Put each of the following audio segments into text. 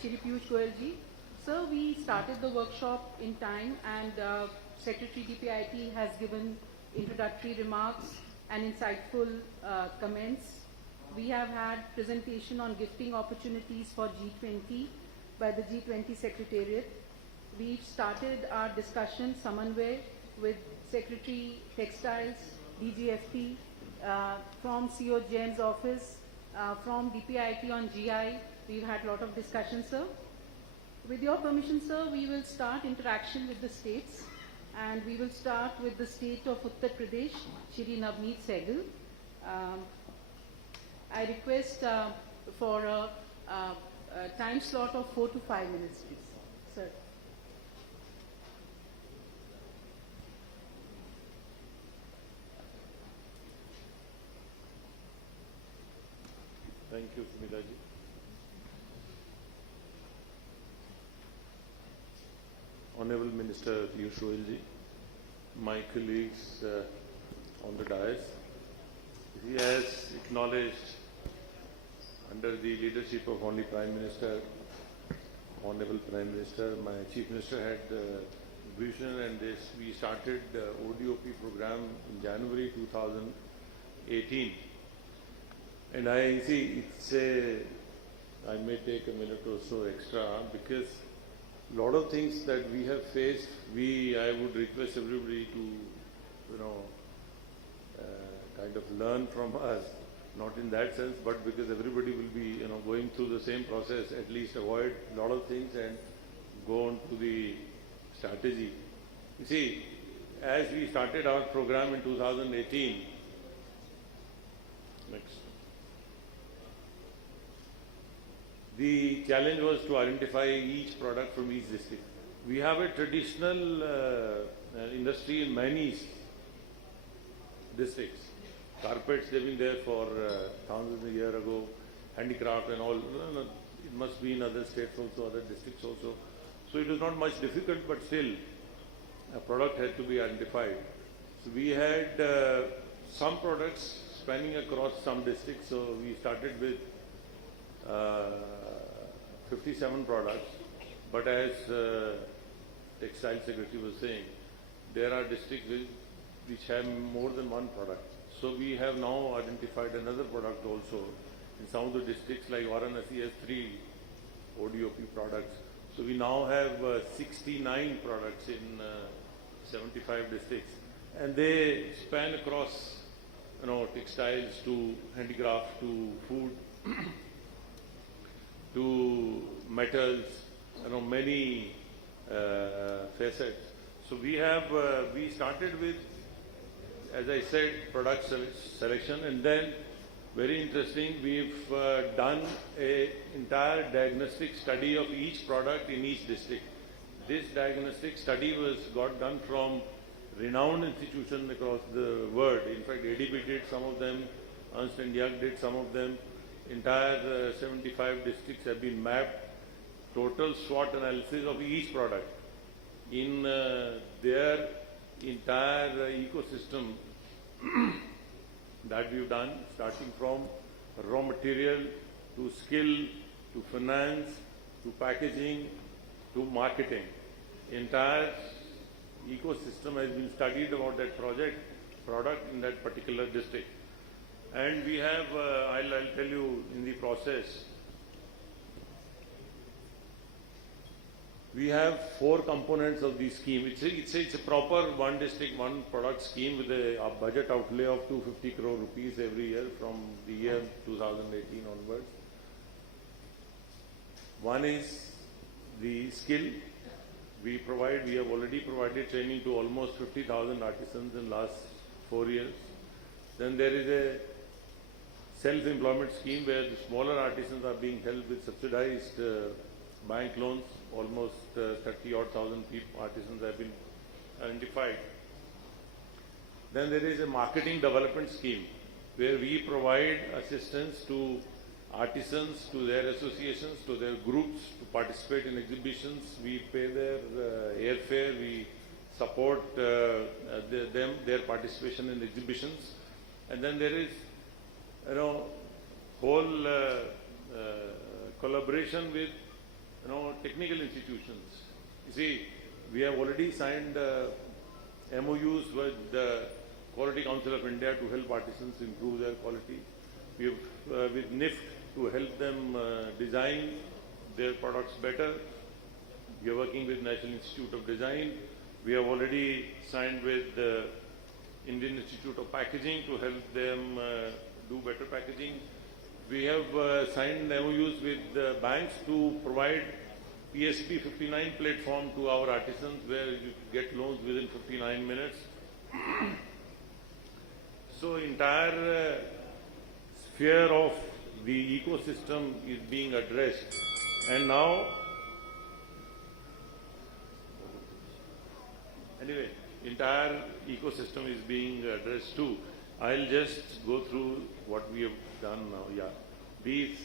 Shri Piyush Goyal ji. Sir, we started the workshop in time and Secretary DPIT has given introductory remarks and insightful comments. We have had presentation on gifting opportunities for G20 by the G20 Secretariat. We started our discussion, Samanvay, with Secretary Textiles, DGFT, from CEO GeM's office, from DPIT on GI. We've had a lot of discussion, sir. With your permission, sir, we will start interaction with the states. And we will start with the state of Uttar Pradesh, Shri Navneet Sehgal. I request for a time slot of 4 to 5 minutes, please. Sir. Thank you, Smita ji. Honorable Minister Piyush Goyal ji, my colleagues on the dais, he has acknowledged under the leadership of only Prime Minister, Honorable Prime Minister, my Chief Minister had vision and this, we started the ODOP program in January 2018. And I see I may take a minute or so extra because a lot of things that we have faced, I would request everybody to, kind of learn from us. Not in that sense, but because everybody will be, going through the same process, at least avoid a lot of things and go on to the strategy. You see, as we started our program in 2018, next. The challenge was to identify each product from each district. We have a traditional industry in many districts. Carpets, they've been there for thousands of years ago, handicraft and all. It must be in other states also, other districts also. So it was not much difficult, but still a product had to be identified. So we had some products spanning across some districts. So we started with 57 products, but as Textile Secretary was saying, there are districts which have more than one product. So we have now identified another product also. In some of the districts like Varanasi has 3 ODOP products. So we now have 69 products in 75 districts. And they span across, textiles to handicraft to food to metals, many facets. So we started with, as I said, product selection, and then very interesting, we've done an entire diagnostic study of each product in each district. This diagnostic study got done from renowned institutions across the world. In fact, ADB did some of them, Ernst & Young did some of them. Entire 75 districts have been mapped. Total SWOT analysis of each product in their entire ecosystem that we've done, starting from raw material to skill to finance to packaging to marketing. Entire ecosystem has been studied about that product in that particular district. And we have, I'll tell you in the process, we have 4 components of the scheme. It's a proper one district, one product scheme with a budget outlay of 250 crore rupees every year from the year 2018 onwards. One is the skill. We have already provided training to almost 50,000 artisans in last 4 years. Then there is a self-employment scheme where the smaller artisans are being helped with subsidized bank loans. Almost 30,000 artisans have been identified. Then there is a marketing development scheme where we provide assistance to artisans, to their associations, to their groups to participate in exhibitions. We pay their airfare, we support their participation in exhibitions. And then there is whole collaboration with technical institutions. You see, we have already signed MOUs with the Quality Council of India to help artisans improve their quality. We have with NIFT to help them design their products better. We are working with National Institute of Design. We have already signed with the Indian Institute of Packaging to help them do better packaging. We have signed MOUs with banks to provide PSP 59 platform to our artisans where you get loans within 59 minutes. So entire sphere of the ecosystem is being addressed, and now anyway, entire ecosystem is being addressed too. I'll just go through what we have done now. Yeah, these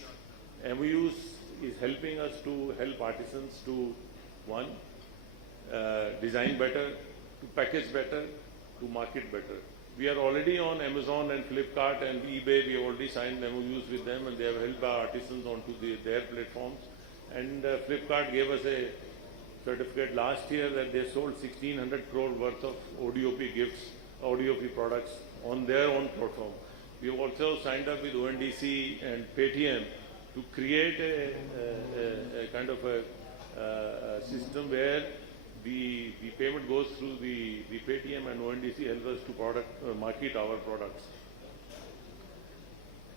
MOUs is helping us to help artisans to, one, design better, to package better, to market better. We are already on Amazon and Flipkart and eBay. We have already signed MOUs with them, and they have helped our artisans onto their platforms. And Flipkart gave us a certificate last year that they sold 1,600 crore worth of ODOP gifts, ODOP products on their own platform. We have also signed up with ONDC and Paytm to create a kind of a system where the payment goes through the Paytm, and ONDC helps us to market our products.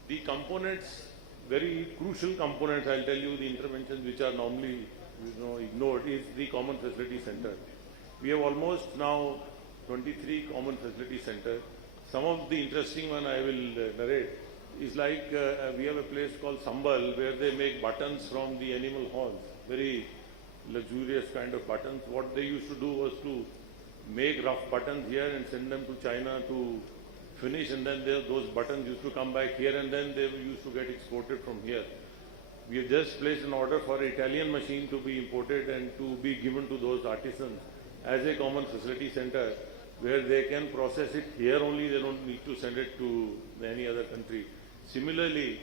The components, very crucial components, I'll tell you, the interventions which are normally ignored, is the Common Facility Center. We have almost now 23 Common Facility Centers. Some of the interesting one I will narrate is like we have a place called Sambal where they make buttons from the animal horns, very luxurious kind of buttons. What they used to do was to make rough buttons here and send them to China to finish, and then those buttons used to come back here, and then they used to get exported from here. We have just placed an order for an Italian machine to be imported and to be given to those artisans as a common facility center where they can process it here only, they don't need to send it to any other country. Similarly,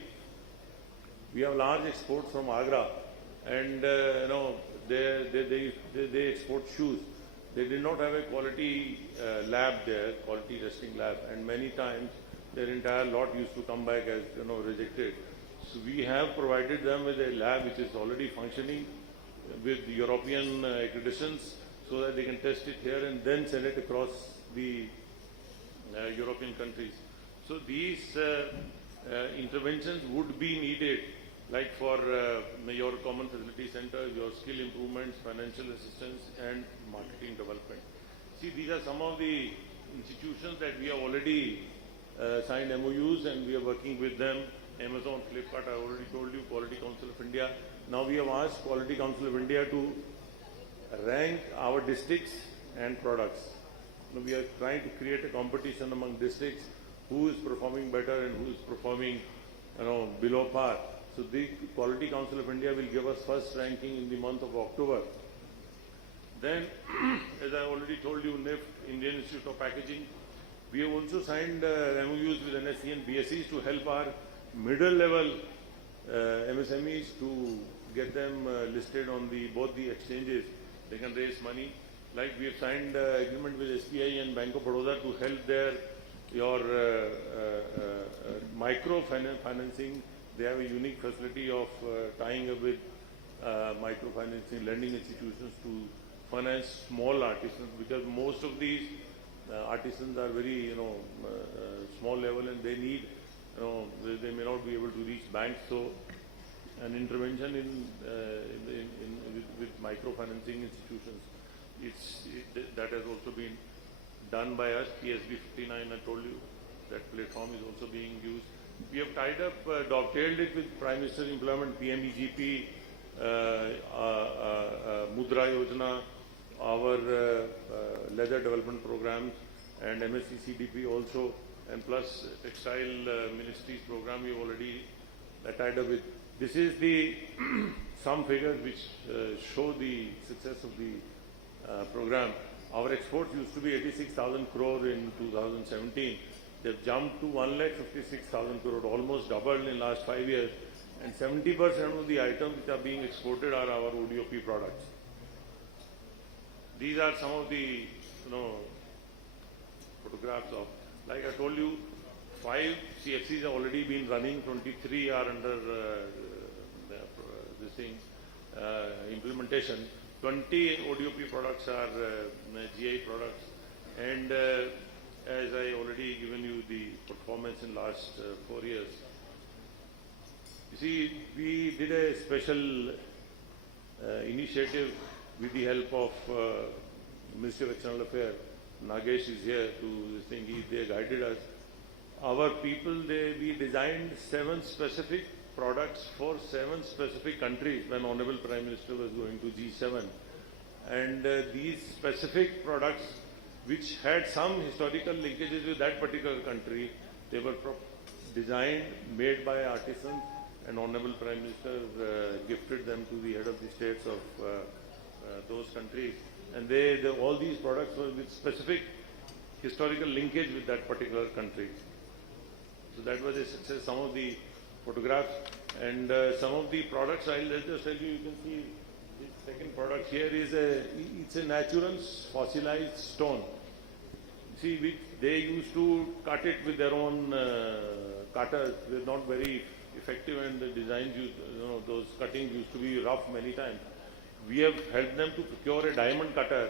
we have large exports from Agra, and they export shoes. They did not have a quality lab there, quality testing lab, and many times their entire lot used to come back as rejected. So we have provided them with a lab which is already functioning with European accreditations so that they can test it here and then send it across the European countries. So these interventions would be needed, like for your common facility center, your skill improvements, financial assistance, and marketing development. See, these are some of the institutions that we have already signed MOUs, and we are working with them. Amazon, Flipkart, I already told you, Quality Council of India. Now we have asked Quality Council of India to rank our districts and products. Now we are trying to create a competition among districts, who is performing better and who is performing below par. So the Quality Council of India will give us first ranking in the month of October. Then, as I already told you, NIFT, Indian Institute of Packaging, we have also signed MOUs with NSE and BSEs to help our middle level MSMEs to get them listed on both the exchanges. They can raise money. Like we have signed agreement with SBI and Bank of Baroda to help your micro financing. They have a unique facility of tying up with microfinancing lending institutions to finance small artisans, because most of these artisans are very small level, and they need they may not be able to reach banks. So an intervention with microfinancing institutions, that has also been done by us. PSB 59, I told you, that platform is also being used. We have tied up, dovetailed it with Prime Minister's Employment, PMEGP, Mudra Yojana, our leather development programs, and MSc CDP also, and plus textile ministries program we have already tied up with. This is the some figures which show the success of the program. Our exports used to be 86,000 crore in 2017. They've jumped to 1,56,000 crore, almost doubled in last 5 years. and 70% of the items which are being exported are our ODOP products. These are some of the photographs of, like I told you, 5 CFCs have already been running, 23 are under this thing implementation. 20 ODOP products are GI products, and as I already given you the performance in last 4 years. You see, we did a special initiative with the help of Ministry of External Affairs. Nagesh is here to this thing. They guided us. Our people, we designed 7 specific products for 7 specific countries when Honorable Prime Minister was going to G7. And these specific products, which had some historical linkages with that particular country, they were designed, made by artisans, and Honorable Prime Minister gifted them to the head of the states of those countries. And all these products were with specific historical linkage with that particular country. So that was a success. Some of the photographs and some of the products, I'll just tell you, you can see this second product here is it's a natural fossilized stone. See, they used to cut it with their own cutters. They're not very effective, and the designs, those cuttings used to be rough many times. We have helped them to procure a diamond cutter.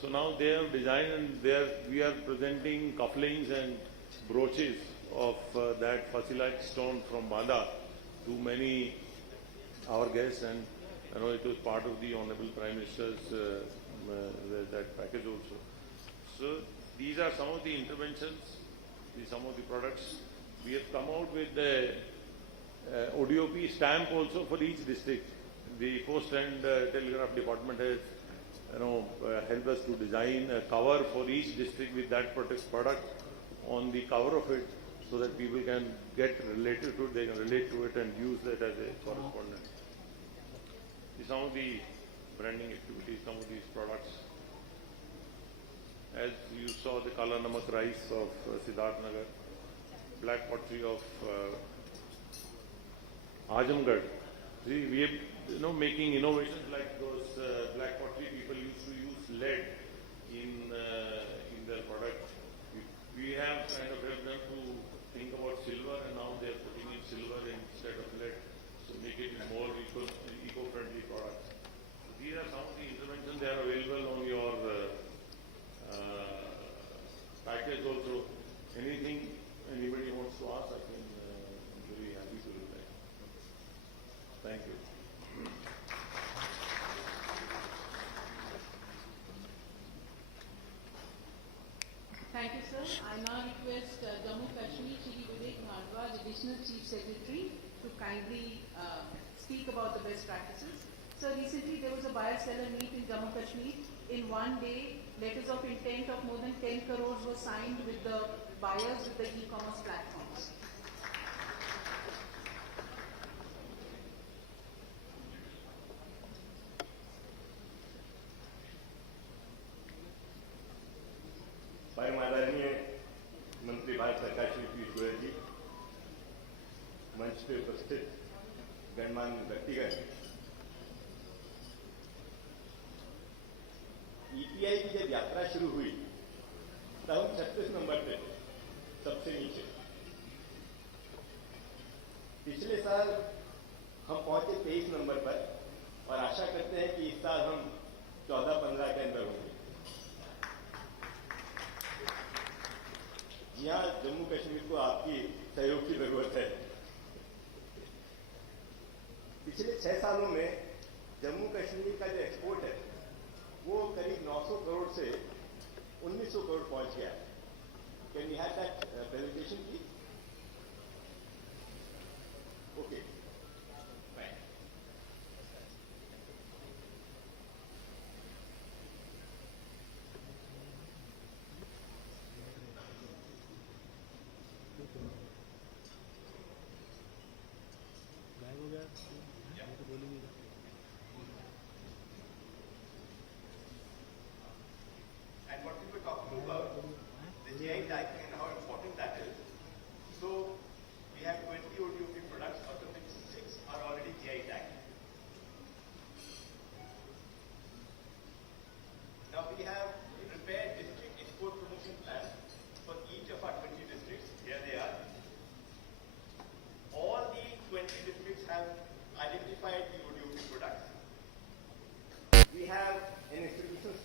So now they have designed, and we are presenting cufflinks and brooches of that fossilized stone from Banda to many our guests, and it was part of the Honorable Prime Minister's that package also. So these are some of the interventions, some of the products. We have come out with the ODOP stamp also for each district. The Post and Telegraph Department has helped us to design a cover for each district with that product on the cover of it, so that people can get related to it, they can relate to it and use that as a correspondent. Some of the branding activities, some of these products. As you saw, the Kala Namak rice of Siddharth Nagar, black pottery of Ajamgarh. See, we are making innovations like those black pottery. People used to use lead in their product. We have kind of helped them to think about silver, and now they are putting in silver instead of lead, so make it more eco-friendly products. These are some of the interventions. They are available on your package also. Anything anybody wants to ask, I can very happy to reply. Thank you. Thank you, sir. I now request Jammu Kashmir Shri Vivek Bhardwaj, Additional Chief Secretary, to kindly speak about the best practices. So recently there was a buyer-seller meet in Jammu Kashmir. In one day, letters of intent of more than 10 crores were signed with the buyers with the e-commerce platforms. परम आदरणीय मंत्री भारत सरकार श्री पीयूष गोयल जी, मंच पे उपस्थित गणमान्य व्यक्तिगण, EPI की जब यात्रा शुरू हुई तब हम 36 नंबर पे सबसे नीचे। पिछले साल हम पहुंचे 23 नंबर पर, और आशा करते हैं कि इस साल हम 14-15 के अंदर होंगे। यहाँ जम्मू कश्मीर को आपकी सहयोग की जरूरत है। पिछले 6 सालों में जम्मू कश्मीर का जो एक्सपोर्ट है वो करीब 900 करोड़ से 1900 करोड़ पहुंच गया। Can we have that presentation please? Okay, and what we were talking about, the GI tagging and how important that is. So we have 20 ODOP products, out of which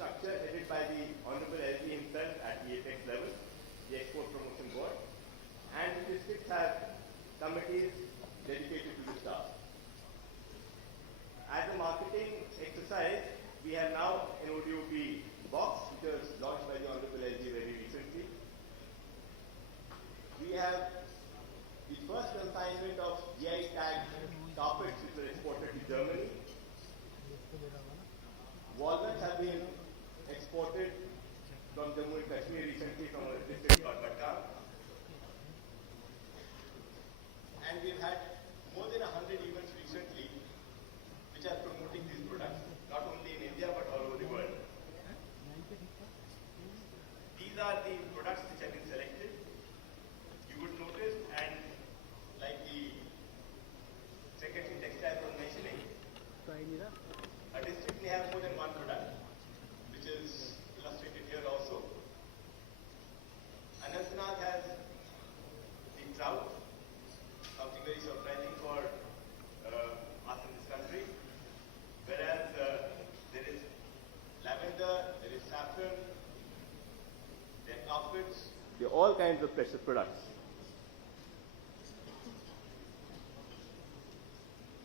structure headed by the Honorable LG himself at the apex level, the Export Promotion Board, and the districts have committees dedicated to this task. As a marketing exercise, we have now an ODOP box, which was launched by the Honorable LG very recently. We have the first consignment of GI tagged carpets which were exported to Germany. Walnuts have been exported from Jammu and Kashmir recently from a district called Badgaon. And we've had more than 100 events recently which are promoting these products, not only in India but all over the world. These are the products which have been selected. You would notice, and like the Secretary Textile was mentioning, a district may have more than one product, which is illustrated here also. Anantnag has the trout, something very surprising for us in this country. Whereas there is lavender, there is saffron, there are carpets, there are all kinds of precious products.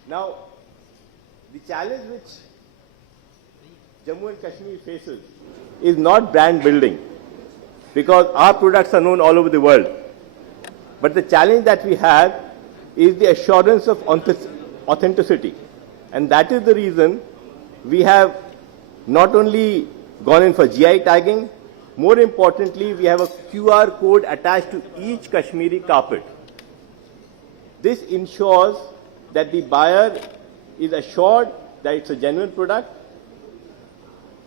Now, the challenge which Jammu and Kashmir faces is not brand building, because our products are known all over the world. But the challenge that we have is the assurance of authenticity. And that is the reason we have not only gone in for GI tagging, more importantly, we have a QR code attached to each Kashmiri carpet. This ensures that the buyer is assured that it's a genuine product.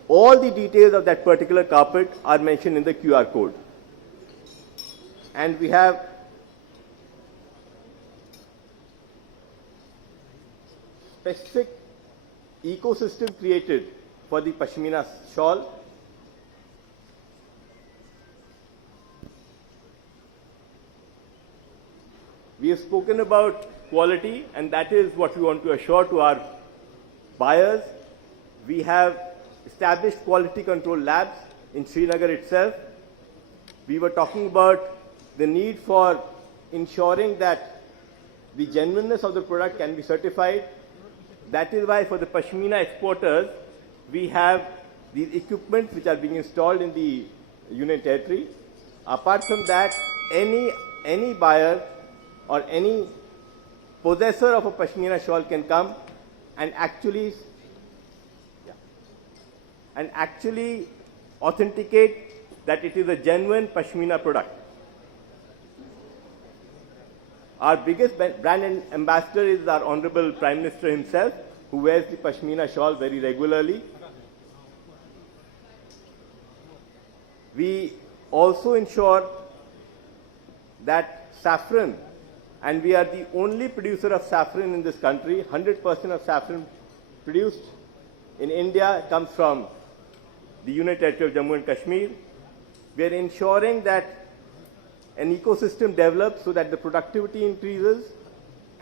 All the details of that particular carpet are mentioned in the QR code. And we have specific ecosystem created for the Pashmina shawl. We have spoken about quality, and that is what we want to assure to our buyers. We have established quality control labs in Srinagar itself. We were talking about the need for ensuring that the genuineness of the product can be certified. That is why for the Pashmina exporters, we have these equipment which are being installed in the Union Territory. Apart from that, any buyer or any possessor of a Pashmina shawl can come and actually authenticate that it is a genuine Pashmina product. Our biggest brand ambassador is our Honorable Prime Minister himself, who wears the Pashmina shawl very regularly. We also ensure that saffron, and we are the only producer of saffron in this country. 100% of saffron produced in India comes from the Union Territory of Jammu and Kashmir. We are ensuring that an ecosystem develops so that the productivity increases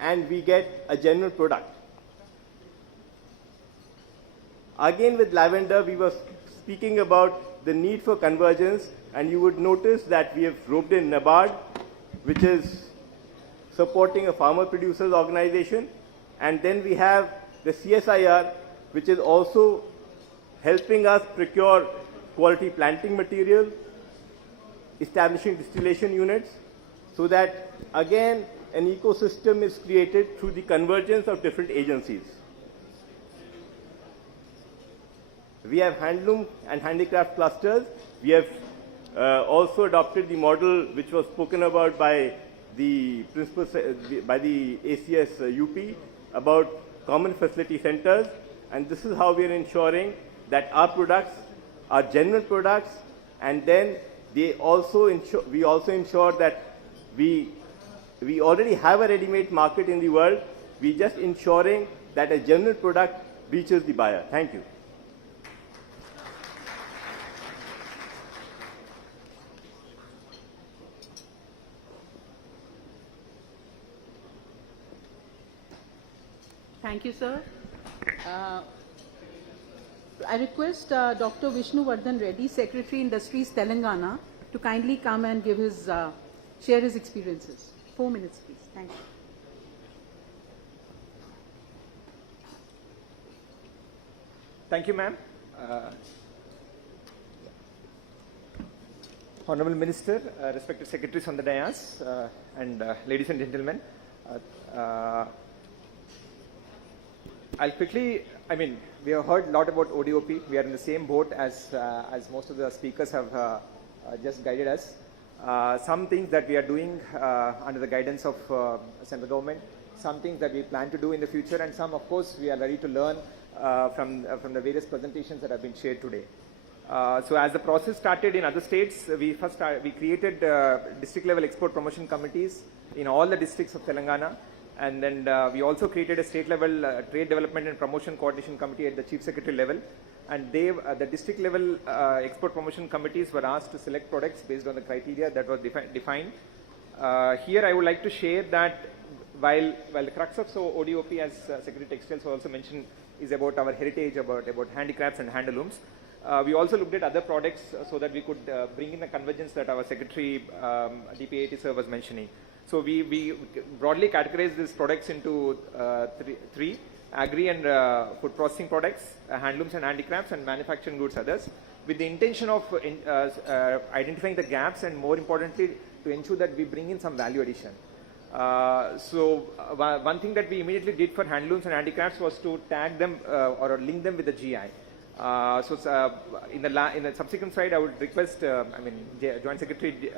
and we get a genuine product. Again, with lavender, we were speaking about the need for convergence, and you would notice that we have roped in NABARD, which is supporting a farmer producers organization, and then we have the CSIR, which is also helping us procure quality planting material, establishing distillation units, so that again an ecosystem is created through the convergence of different agencies. We have handloom and handicraft clusters. We have also adopted the model which was spoken about by the principal, by the ACS UP about common facility centers, and this is how we are ensuring that our products are genuine products, and then we also ensure that we already have a ready-made market in the world. We just ensuring that a genuine product reaches the buyer. Thank you. Thank you, sir. I request Dr. Vishnu Vardhan Reddy, Secretary Industries Telangana, to kindly come and give his, share his experiences. 4 minutes, please. Thank you. Thank you, ma'am. Honorable Minister, respected secretaries on the dais, and ladies and gentlemen, I'll quickly, we have heard a lot about ODOP. We are in the same boat as most of the speakers have just guided us. Some things that we are doing under the guidance of central government, some things that we plan to do in the future, and some, of course, we are ready to learn from the various presentations that have been shared today. So as the process started in other states, we created district level export promotion committees in all the districts of Telangana, and then we also created a state level trade development and promotion coordination committee at the chief secretary level, and the district level export promotion committees were asked to select products based on the criteria that was defined. Here I would like to share that while the crux of ODOP, as Secretary Textiles also mentioned, is about our heritage, about handicrafts and handlooms. We also looked at other products so that we could bring in the convergence that our Secretary DPAT sir was mentioning. So we broadly categorize these products into three: agri and food processing products, handlooms and handicrafts, and manufacturing goods others, with the intention of identifying the gaps and, more importantly, to ensure that we bring in some value addition. One thing that we immediately did for handlooms and handicrafts was to tag them or link them with the GI. In the subsequent slide, I would request, Joint Secretary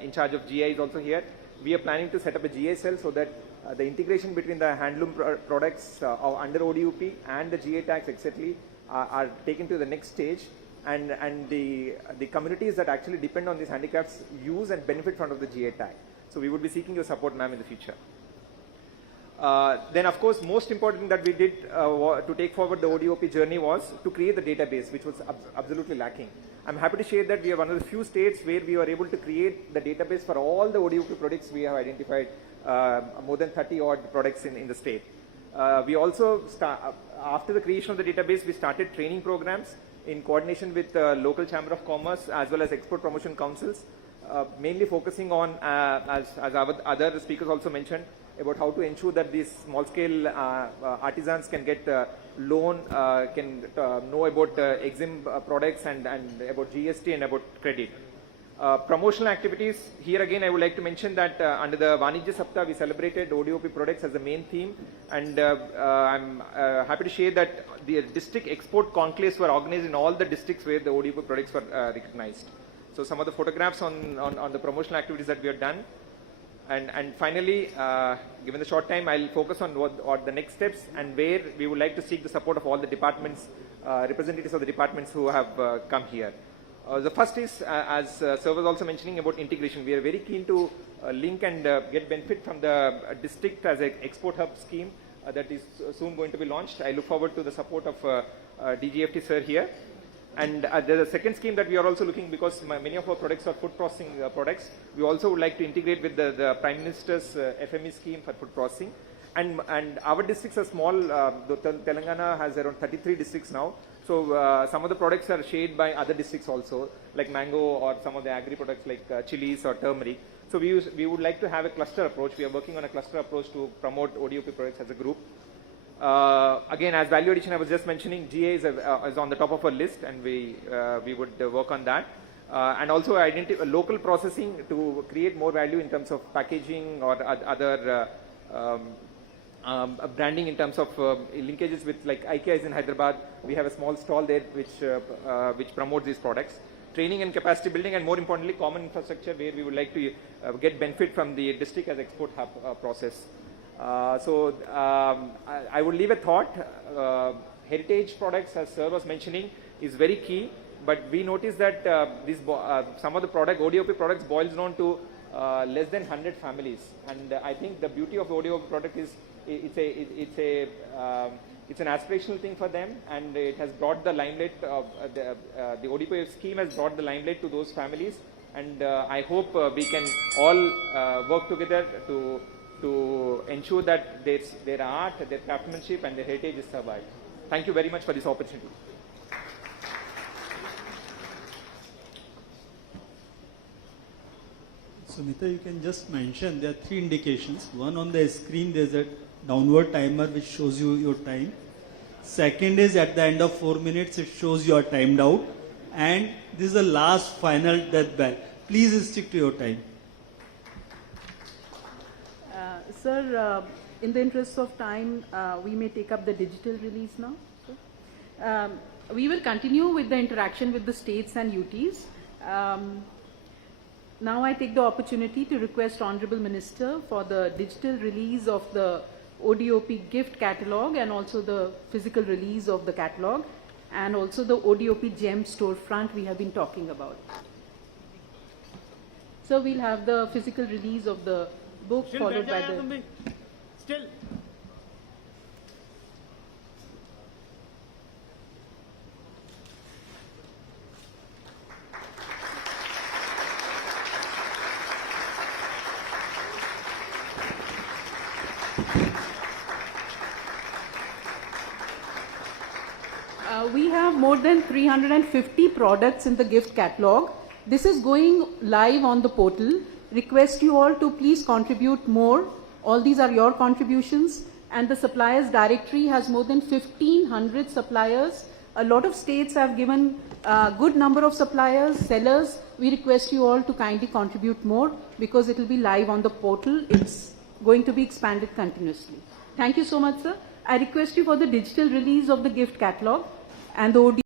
in charge of GI is also here. We are planning to set up a GI cell so that the integration between the handloom products under ODOP and the GI tags, etc., are taken to the next stage, and the communities that actually depend on these handicrafts use and benefit from the GI tag. So we would be seeking your support, ma'am, in the future. Then, of course, most important that we did to take forward the ODOP journey was to create the database, which was absolutely lacking. I'm happy to share that we are one of the few states where we were able to create the database for all the ODOP products. We have identified more than 30 odd products in the state. We also, after the creation of the database, we started training programs in coordination with local Chamber of Commerce as well as export promotion councils, mainly focusing on, as our other speakers also mentioned, about how to ensure that these small-scale artisans can get loan, can know about EXIM products and about GST and about credit. Promotional activities, here again I would like to mention that under the Vanijya Saptah we celebrated ODOP products as the main theme, and I'm happy to share that the district export conclaves were organized in all the districts where the ODOP products were recognized. So some of the photographs on the promotional activities that we have done. And finally, given the short time, I'll focus on what the next steps and where we would like to seek the support of all the departments, representatives of the departments who have come here. The first is, as Sir was also mentioning, about integration. We are very keen to link and get benefit from the district as an export hub scheme that is soon going to be launched. I look forward to the support of DGFT Sir here. And there's a second scheme that we are also looking, because many of our products are food processing products. We also would like to integrate with the Prime Minister's FME scheme for food processing. And our districts are small. Telangana has around 33 districts now. So some of the products are shared by other districts also, like mango or some of the agri products like chilies or turmeric. So we would like to have a cluster approach. We are working on a cluster approach to promote ODOP products as a group. Again, as value addition, I was just mentioning, GA is on the top of our list, and we would work on that. And also identify local processing to create more value in terms of packaging or other branding in terms of linkages with, like IKEA is in Hyderabad. We have a small stall there which promotes these products. Training and capacity building, and more importantly, common infrastructure, where we would like to get benefit from the district as export hub process. I would leave a thought. Heritage products, as Sir was mentioning, is very key. But we noticed that some of the ODOP products boils down to less than 100 families. And I think the beauty of ODOP product is it's an aspirational thing for them, and it has brought the limelight of the ODOP scheme has brought the limelight to those families. And I hope we can all work together to ensure that their art, their craftsmanship and their heritage is survived. Thank you very much for this opportunity. Sumita, you can just mention there are 3 indications. One, on the screen there's a downward timer which shows you your time. Second is at the end of 4 minutes it shows you are timed out. And this is the last final death bell. Please stick to your time. Sir, in the interest of time, we may take up the digital release now. We will continue with the interaction with the states and UTs. Now I take the opportunity to request Honorable Minister for the digital release of the ODOP gift catalogue and also the physical release of the catalogue and also the ODOP GeM storefront we have been talking about. So we'll have the physical release of the book followed by the... Still. We have more than 350 products in the gift catalogue. This is going live on the portal. Request you all to please contribute more. All these are your contributions. And the suppliers directory has more than 1,500 suppliers. A lot of states have given a good number of suppliers, sellers. We request you all to kindly contribute more because it will be live on the portal. It's going to be expanded continuously. Thank you so much, sir. I request you for the digital release of the gift catalogue and the OD.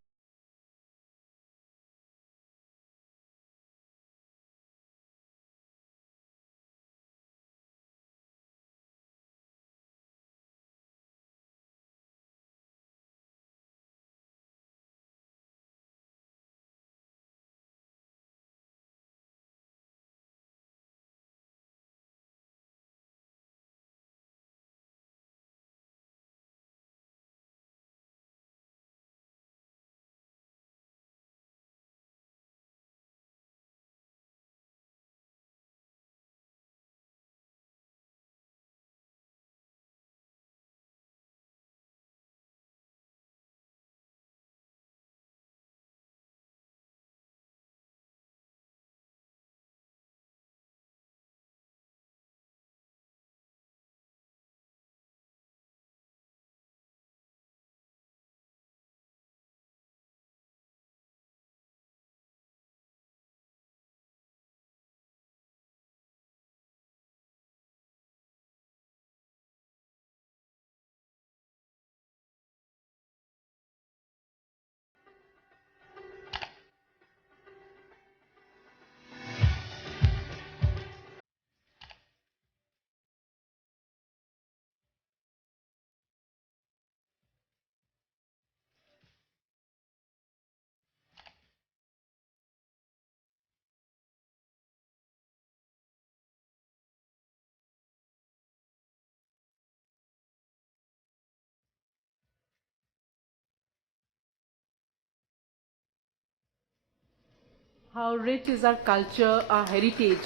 How rich is our culture, our heritage,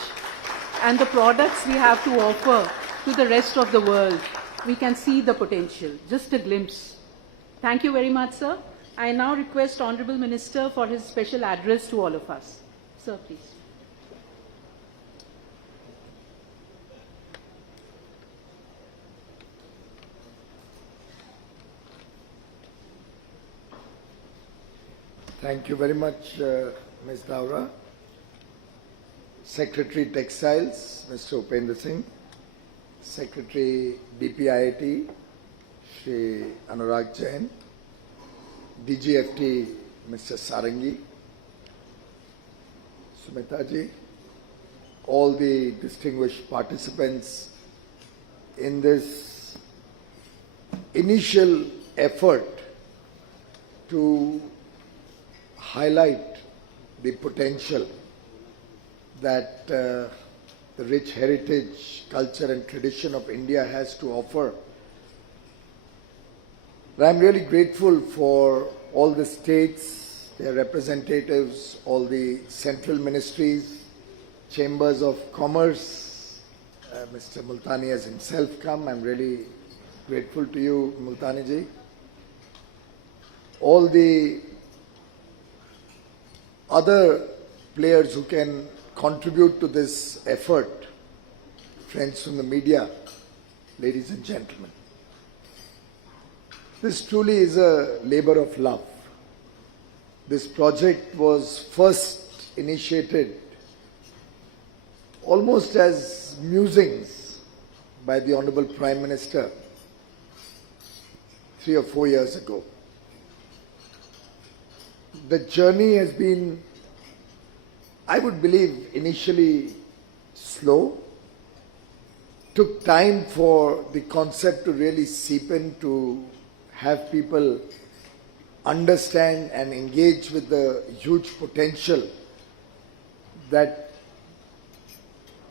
and the products we have to offer to the rest of the world. We can see the potential, just a glimpse. Thank you very much, sir. I now request Honorable Minister for his special address to all of us. Sir, please. Thank you very much, Ms. Daura. Secretary Textiles, Mr. Upendra Singh. Secretary DPIIT, Shri Anurag Jain. DGFT, Mr. Sarangi. Sumita ji, all the distinguished participants in this initial effort to highlight the potential that the rich heritage, culture and tradition of India has to offer. And I'm really grateful for all the states, their representatives, all the central ministries, chambers of commerce. Mr. Multani has himself come. I'm really grateful to you, Multani ji. all the other players who can contribute to this effort, friends from the media, ladies and gentlemen. This truly is a labor of love. This project was first initiated almost as musings by the Honorable Prime Minister 3 or 4 years ago. The journey has been, I would believe, initially slow. Took time for the concept to really seep in, to have people understand and engage with the huge potential that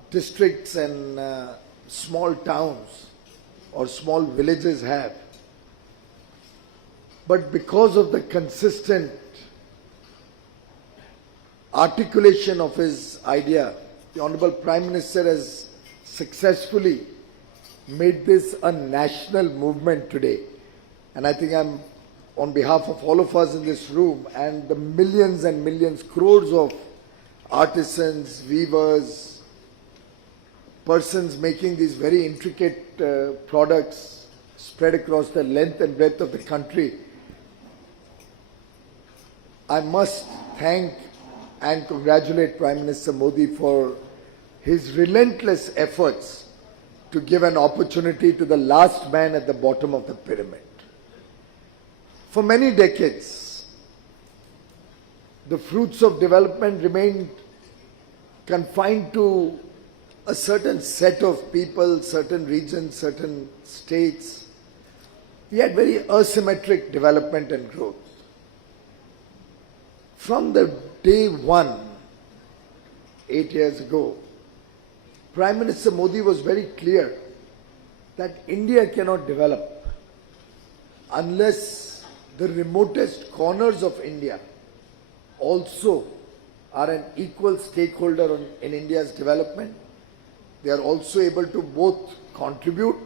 districts and small towns or small villages have. But because of the consistent articulation of his idea, the Honorable Prime Minister has successfully made this a national movement today. And I think I'm, on behalf of all of us in this room and the millions and millions, crores of artisans, weavers, persons making these very intricate products spread across the length and breadth of the country, I must thank and congratulate Prime Minister Modi for his relentless efforts to give an opportunity to the last man at the bottom of the pyramid. For many decades, the fruits of development remained confined to a certain set of people, certain regions, certain states. We had very asymmetric development and growth. From the day one, 8 years ago, Prime Minister Modi was very clear that India cannot develop unless the remotest corners of India also are an equal stakeholder in India's development. They are also able to both contribute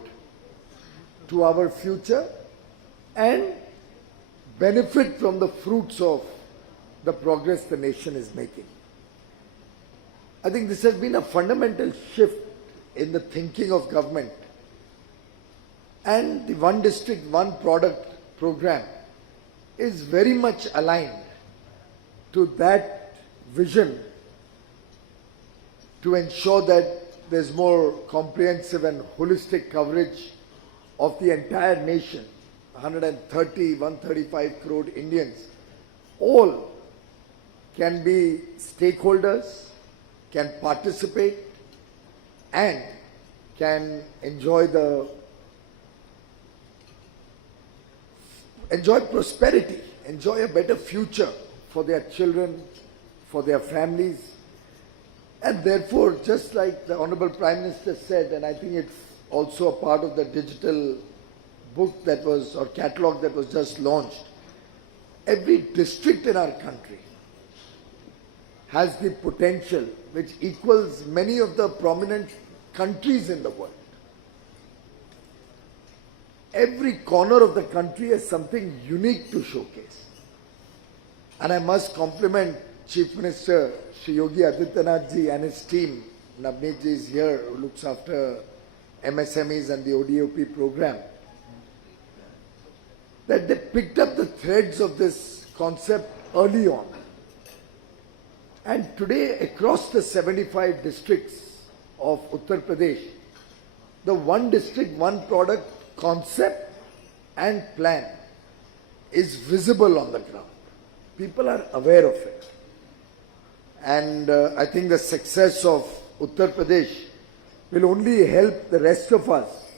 to our future and benefit from the fruits of the progress the nation is making. I think this has been a fundamental shift in the thinking of government, and the One District, One Product program is very much aligned to that vision to ensure that there's more comprehensive and holistic coverage of the entire nation. 135 crore Indians, all can be stakeholders, can participate and can enjoy prosperity, enjoy a better future for their children, for their families. And therefore, just like the Honorable Prime Minister said, and I think it's also a part of the digital book that was, or catalogue that was just launched, every district in our country has the potential which equals many of the prominent countries in the world. Every corner of the country has something unique to showcase. And I must compliment Chief Minister Shri Yogi Adityanath ji and his team. Navneet ji is here, who looks after MSMEs and the ODOP program, that they picked up the threads of this concept early on. And today, across the 75 districts of Uttar Pradesh, the One District, One Product concept and plan is visible on the ground. People are aware of it. And I think the success of Uttar Pradesh will only help the rest of us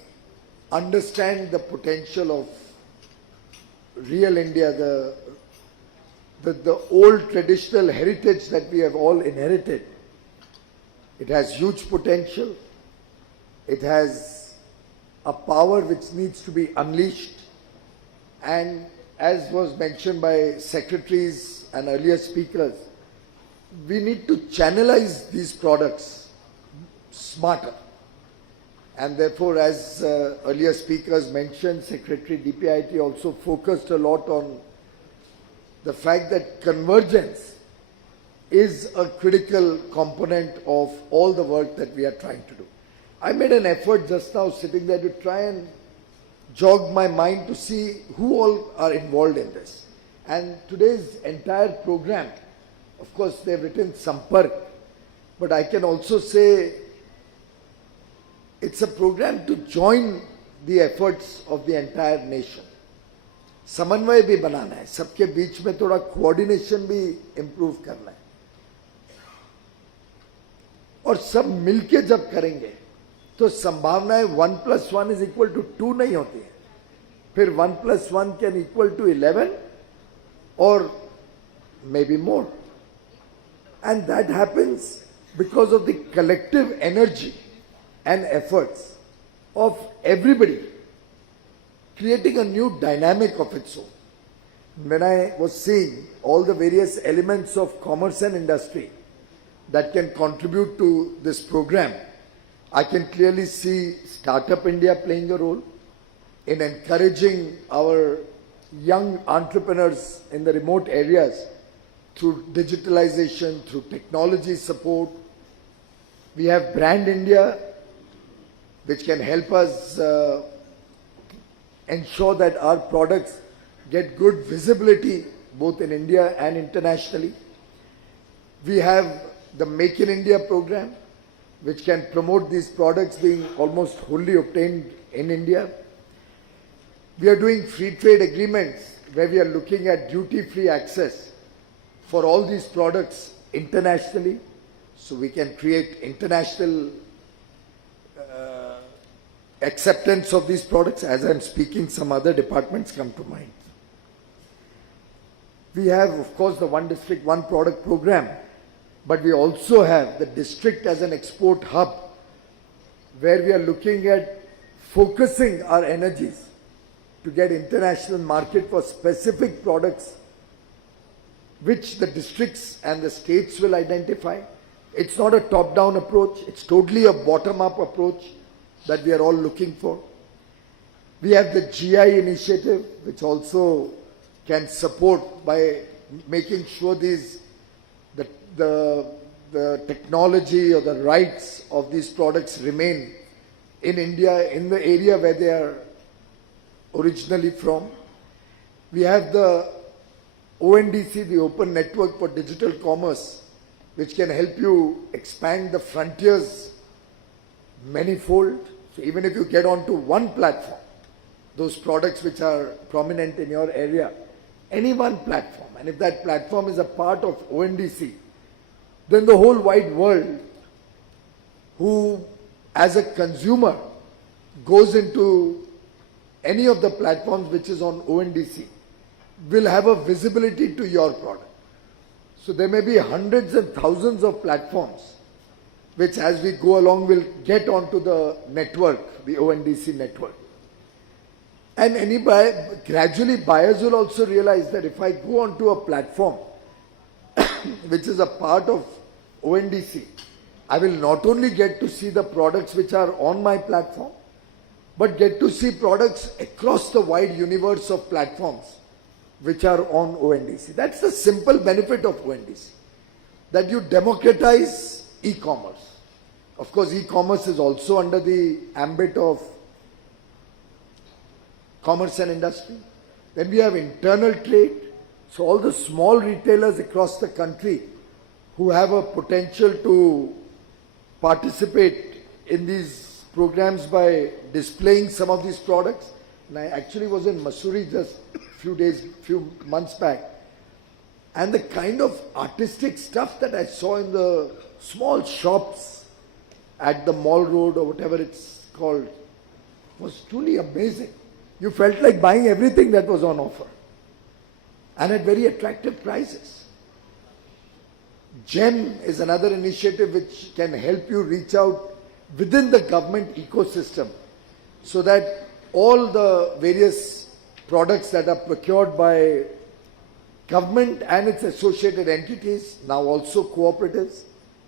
understand the potential of real India, the old traditional heritage that we have all inherited. It has huge potential. It has a power which needs to be unleashed. And as was mentioned by secretaries and earlier speakers, we need to channelize these products smarter. And therefore, as earlier speakers mentioned, Secretary DPIT also focused a lot on the fact that convergence is a critical component of all the work that we are trying to do. I made an effort just now sitting there to try and jog my mind to see who all are involved in this. And today's entire program, of course, they've written SAMPARK, but I can also say it's a program to join the efforts of the entire nation. समन्वय भी बनाना है, सबके बीच में थोड़ा coordination भी improve करना है, और सब मिलके जब करेंगे तो संभावना है 1+1 is equal to 2 नहीं होती है, फिर 1+1 can equal to 11 or maybe more. And that happens because of the collective energy and efforts of everybody creating a new dynamic of its own. When I was seeing all the various elements of commerce and industry that can contribute to this program, I can clearly see Startup India playing a role in encouraging our young entrepreneurs in the remote areas through digitalization, through technology support. We have Brand India, which can help us ensure that our products get good visibility both in India and internationally. We have the Make in India program, which can promote these products being almost wholly obtained in India. We are doing free trade agreements where we are looking at duty-free access for all these products internationally, so we can create international acceptance of these products. As I'm speaking, some other departments come to mind. We have, of course, the One District, One Product program, but we also have the district as an export hub, where we are looking at focusing our energies to get international market for specific products which the districts and the states will identify. It's not a top-down approach, it's totally a bottom-up approach that we are all looking for. We have the GI initiative, which also can support by making sure the technology or the rights of these products remain in India, in the area where they are originally from. We have the ONDC, the Open Network for Digital Commerce, which can help you expand the frontiers manifold. So even if you get onto one platform, those products which are prominent in your area, any one platform, and if that platform is a part of ONDC, then the whole wide world who as a consumer goes into any of the platforms which is on ONDC will have a visibility to your product. So there may be hundreds and thousands of platforms which as we go along will get onto the network, the ONDC network. And gradually buyers will also realize that if I go onto a platform which is a part of ONDC, I will not only get to see the products which are on my platform, but get to see products across the wide universe of platforms which are on ONDC. That's the simple benefit of ONDC, that you democratize e-commerce. Of course, e-commerce is also under the ambit of commerce and industry. Then we have internal trade. So all the small retailers across the country who have a potential to participate in these programs by displaying some of these products. And I actually was in Mussoorie just few months back. And the kind of artistic stuff that I saw in the small shops at the Mall Road or whatever it's called was truly amazing. You felt like buying everything that was on offer and at very attractive prices. GeM is another initiative which can help you reach out within the government ecosystem so that all the various products that are procured by government and its associated entities, now also cooperatives,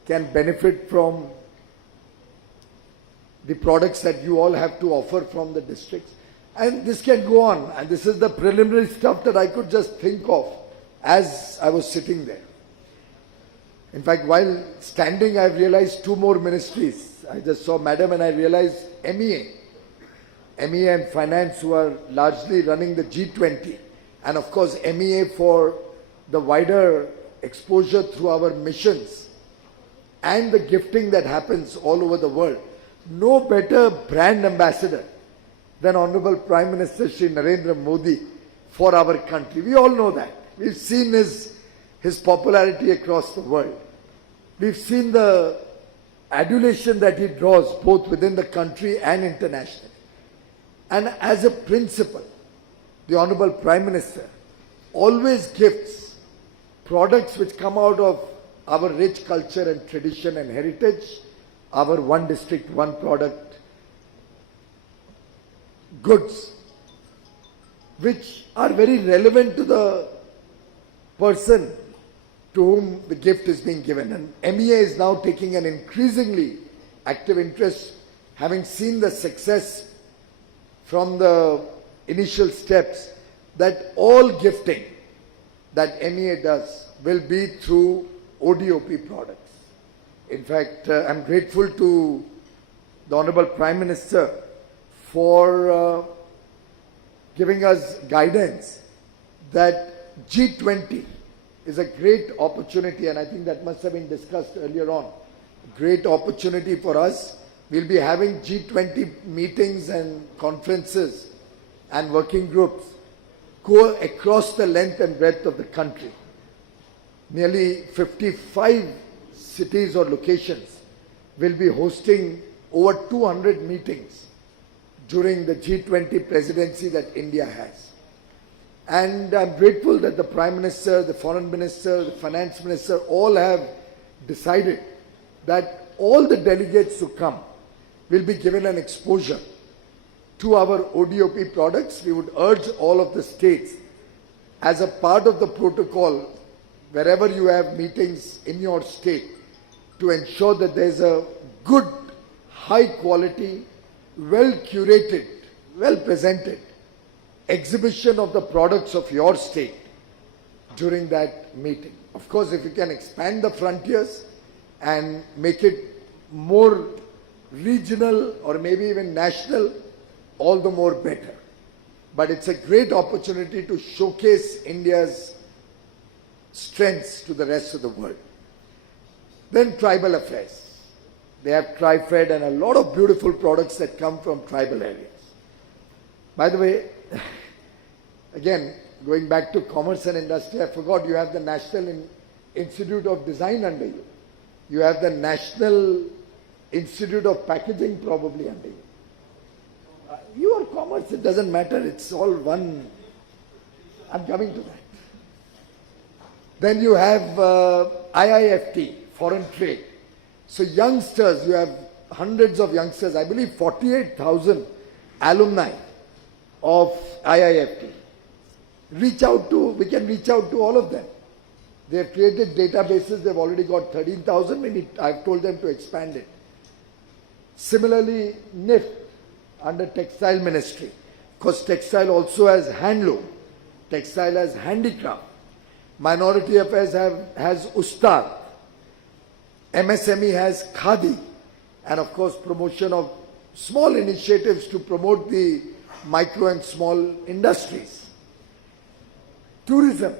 can benefit from the products that you all have to offer from the districts. And this can go on. And this is the preliminary stuff that I could just think of as I was sitting there. In fact, while standing, I realized two more ministries. I just saw Madam and I realized MEA and Finance, who are largely running the G20, and of course MEA for the wider exposure through our missions and the gifting that happens all over the world. No better brand ambassador than Honorable Prime Minister Shri Narendra Modi for our country. We all know that. We've seen his popularity across the world. We've seen the adulation that he draws both within the country and internationally. And as a principle, the Honorable Prime Minister always gifts products which come out of our rich culture and tradition and heritage, our one district, one product goods, which are very relevant to the person to whom the gift is being given. And MEA is now taking an increasingly active interest, having seen the success from the initial steps, that all gifting that MEA does will be through ODOP products. In fact, I'm grateful to the Honorable Prime Minister for giving us guidance that G20 is a great opportunity, and I think that must have been discussed earlier on. Great opportunity for us. We'll be having G20 meetings and conferences and working groups go across the length and breadth of the country. Nearly 55 cities or locations will be hosting over 200 meetings during the G20 presidency that India has. And I'm grateful that the Prime Minister, the Foreign Minister, the Finance Minister all have decided that all the delegates who come will be given an exposure to our ODOP products. We would urge all of the states, as a part of the protocol, wherever you have meetings in your state, to ensure that there's a good, high quality, well curated, well presented exhibition of the products of your state during that meeting. Of course, if you can expand the frontiers and make it more regional or maybe even national, all the more better. But it's a great opportunity to showcase India's strengths to the rest of the world. Then tribal affairs. They have tri-fed and a lot of beautiful products that come from tribal areas. By the way, again, going back to commerce and industry, I forgot you have the National Institute of Design under you. You have the National Institute of Packaging probably under you. You are commerce, it doesn't matter, it's all one. I'm coming to that. Then you have IIFT, foreign trade. So youngsters, you have hundreds of youngsters, I believe 48,000 alumni of IIFT. We can reach out to all of them. They have created databases, they've already got 13,000, I've told them to expand it. Similarly, NIF under Textile Ministry, because textile also has handloom, textile has handicraft, Minority Affairs has Ustad, MSME has Khadi, and of course promotion of small initiatives to promote the micro and small industries. Tourism,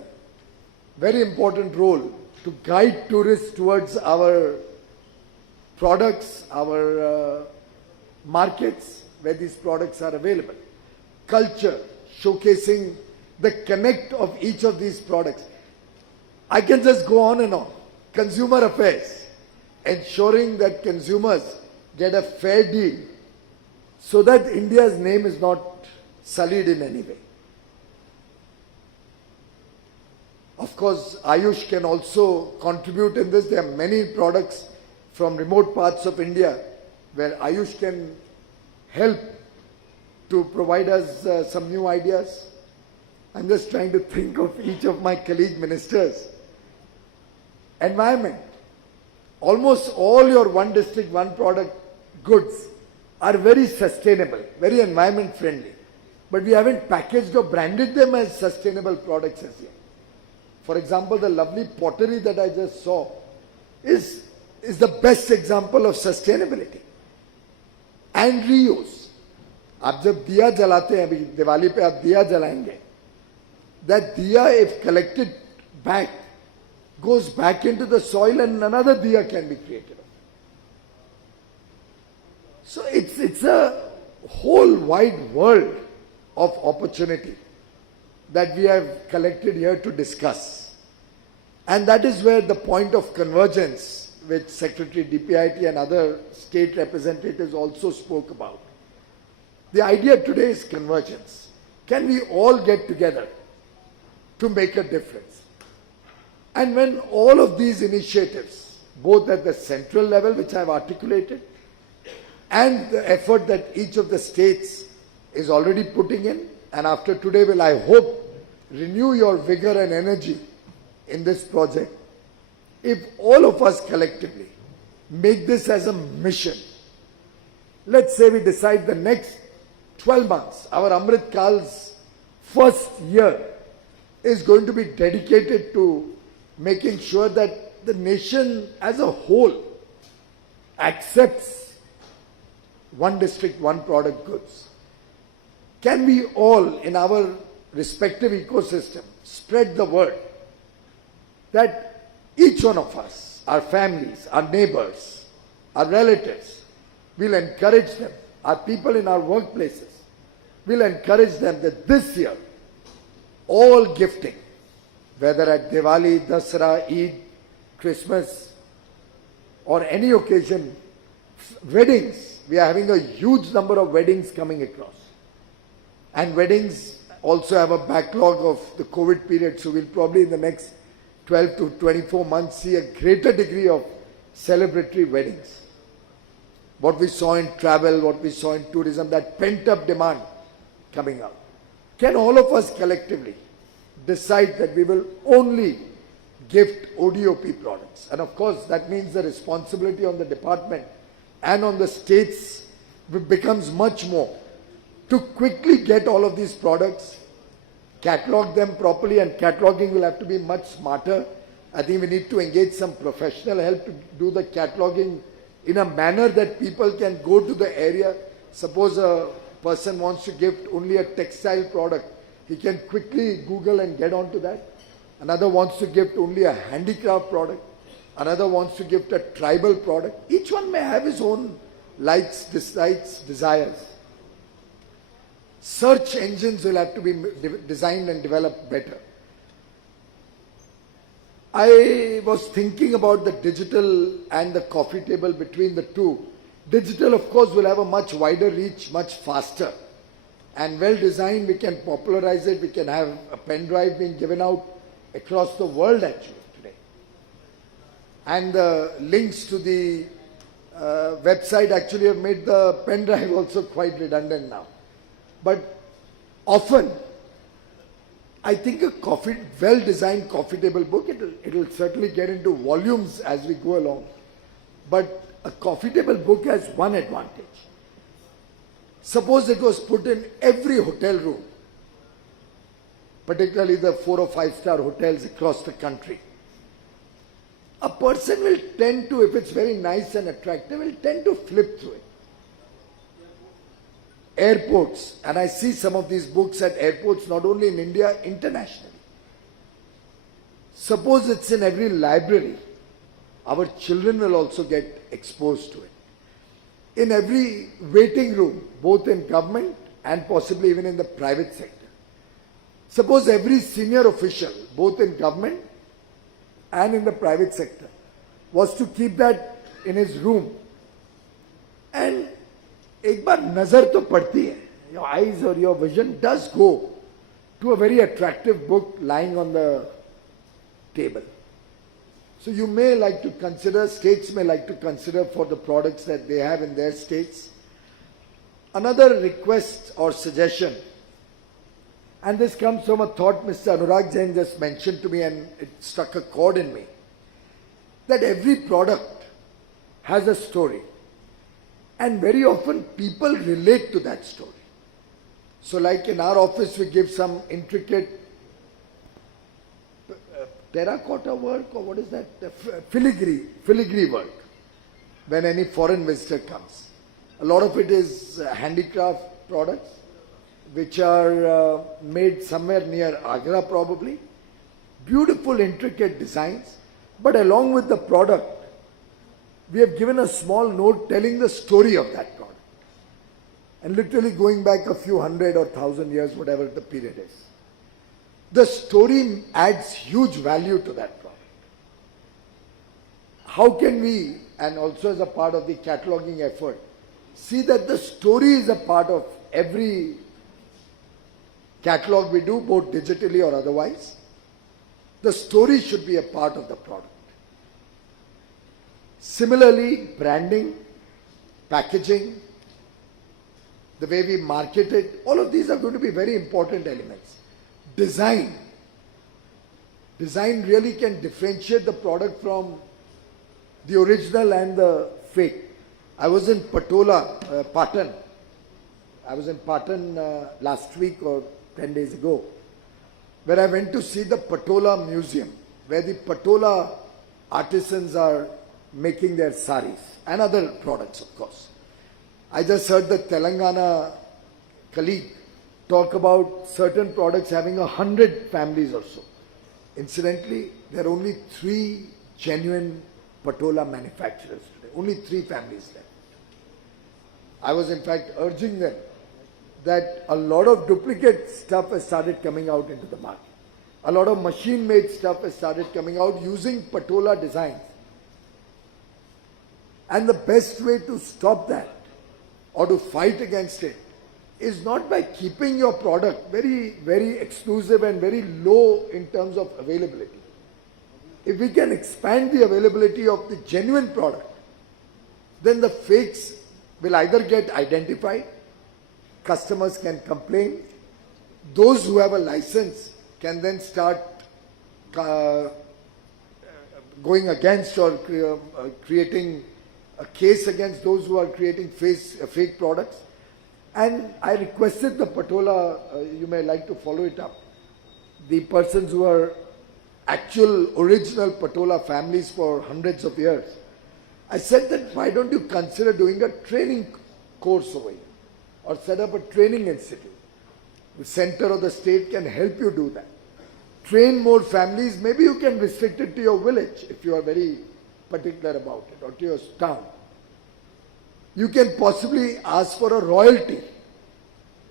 very important role to guide tourists towards our products, our markets where these products are available. Culture, showcasing the connect of each of these products. I can just go on and on. Consumer affairs, ensuring that consumers get a fair deal so that India's name is not sullied in any way. Of course, Ayush can also contribute in this. There are many products from remote parts of India where Ayush can help to provide us some new ideas. I'm just trying to think of each of my colleague ministers. Environment. Almost all your one district, one product goods are very sustainable, very environment friendly. But we haven't packaged or branded them as sustainable products as yet. For example, the lovely pottery that I just saw is the best example of sustainability and reuse. आप जब दिया जलाते हैं, अभी दिवाली पे आप दिया जलाएंगे, that diya, if collected back, goes back into the soil and another diya can be created. So it's a whole wide world of opportunity that we have collected here to discuss. And that is where the point of convergence, which Secretary DPIT and other state representatives also spoke about. The idea today is convergence. Can we all get together to make a difference? And when all of these initiatives, both at the central level, which I have articulated, and the effort that each of the states is already putting in, and after today will, I hope, renew your vigor and energy in this project. If all of us collectively make this as a mission, let's say we decide the next 12 months, our Amrit Kal's first year is going to be dedicated to making sure that the nation as a whole accepts one district, one product goods. Can we all in our respective ecosystem spread the word that each one of us, our families, our neighbors, our relatives, will encourage them, our people in our workplaces, will encourage them that this year, all gifting, whether at Diwali, Dasara, Eid, Christmas, or any occasion, weddings, we are having a huge number of weddings coming across. And weddings also have a backlog of the COVID period, so we'll probably in the next 12 to 24 months see a greater degree of celebratory weddings. What we saw in travel, what we saw in tourism, that pent-up demand coming up. Can all of us collectively decide that we will only gift ODOP products? And of course, that means the responsibility on the department and on the states becomes much more to quickly get all of these products, catalog them properly, and cataloging will have to be much smarter. I think we need to engage some professional help to do the cataloging in a manner that people can go to the area. Suppose a person wants to gift only a textile product, he can quickly Google and get onto that. Another wants to gift only a handicraft product. Another wants to gift a tribal product. Each one may have his own likes, dislikes, desires. Search engines will have to be designed and developed better. I was thinking about the digital and the coffee table between the two. Digital, of course, will have a much wider reach, much faster. And well designed, we can popularize it. We can have a pen drive being given out across the world actually today. And the links to the website actually have made the pen drive also quite redundant now. But often, I think a well-designed coffee table book, it'll certainly get into volumes as we go along. But a coffee table book has one advantage. Suppose it was put in every hotel room, particularly the 4 or 5 star hotels across the country. A person will tend to, if it's very nice and attractive, will tend to flip through it. Airports, and I see some of these books at airports, not only in India, internationally. Suppose it's in every library, our children will also get exposed to it. In every waiting room, both in government and possibly even in the private sector. Suppose every senior official, both in government and in the private sector, was to keep that in his room. And एक बार नजर तो पड़ती है, your eyes or your vision does go to a very attractive book lying on the table. So you may like to consider, states may like to consider for the products that they have in their states. Another request or suggestion, and this comes from a thought Mr. Anurag Jain just mentioned to me and it struck a chord in me, that every product has a story. And very often people relate to that story. So like in our office we give some intricate terracotta work, or what is that? Filigree work. When any foreign visitor comes, a lot of it is handicraft products, which are made somewhere near Agra probably. Beautiful, intricate designs. But along with the product, we have given a small note telling the story of that product. And literally going back a few hundred or 1,000 years, whatever the period is. The story adds huge value to that product. How can we, and also as a part of the cataloging effort, see that the story is a part of every catalog we do, both digitally or otherwise? The story should be a part of the product. Similarly, branding, packaging, the way we market it, all of these are going to be very important elements. Design. Design really can differentiate the product from the original and the fake. I was in Patan. I was in Patan last week or 10 days ago, where I went to see the Patola Museum, where the Patola artisans are making their saris and other products, of course. I just heard the Telangana colleague talk about certain products having 100 families or so. Incidentally, there are only 3 genuine Patola manufacturers today, only 3 families left. I was in fact urging them that a lot of duplicate stuff has started coming out into the market. A lot of machine-made stuff has started coming out using Patola designs. And the best way to stop that or to fight against it is not by keeping your product very, very exclusive and very low in terms of availability. If we can expand the availability of the genuine product, then the fakes will either get identified, customers can complain, those who have a license can then start going against or creating a case against those who are creating fake products. And I requested the Patola, you may like to follow it up, the persons who are actual original Patola families for hundreds of years. I said that why don't you consider doing a training course over here or set up a training institute. The center of the state can help you do that. Train more families. Maybe you can restrict it to your village if you are very particular about it, or to your town. You can possibly ask for a royalty.